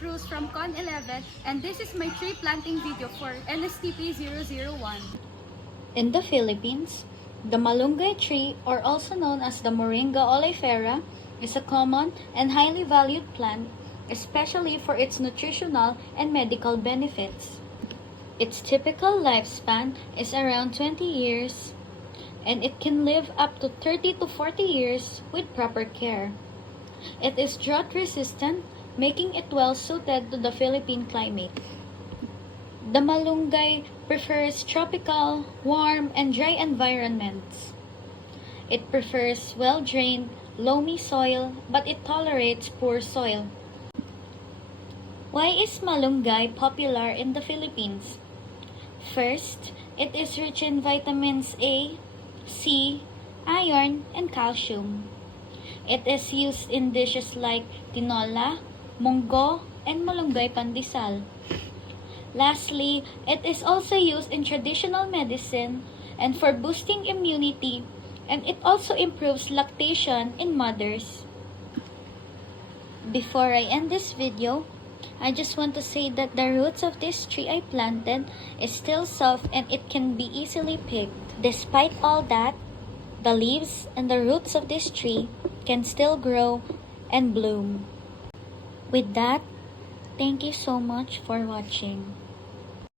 Cruz from Con 11, and this is my tree planting video for NSTP 001. In the Philippines, the malunggay tree, or also known as the Moringa oleifera, is a common and highly valued plant, especially for its nutritional and medical benefits. Its typical lifespan is around 20 years, and it can live up to 30 to 40 years with proper care. It is drought resistant, making it well suited to the Philippine climate. The malunggay prefers tropical, warm, and dry environments. It prefers well-drained, loamy soil, but it tolerates poor soil. Why is malunggay popular in the Philippines? First, it is rich in vitamins A, C, iron, and calcium. It is used in dishes like tinola, munggo, and malunggay pandesal. Lastly, it is also used in traditional medicine and for boosting immunity, and it also improves lactation in mothers. Before I end this video, I just want to say that the roots of this tree I planted is still soft and it can be easily picked. Despite all that, the leaves and the roots of this tree can still grow and bloom. With that, thank you so much for watching.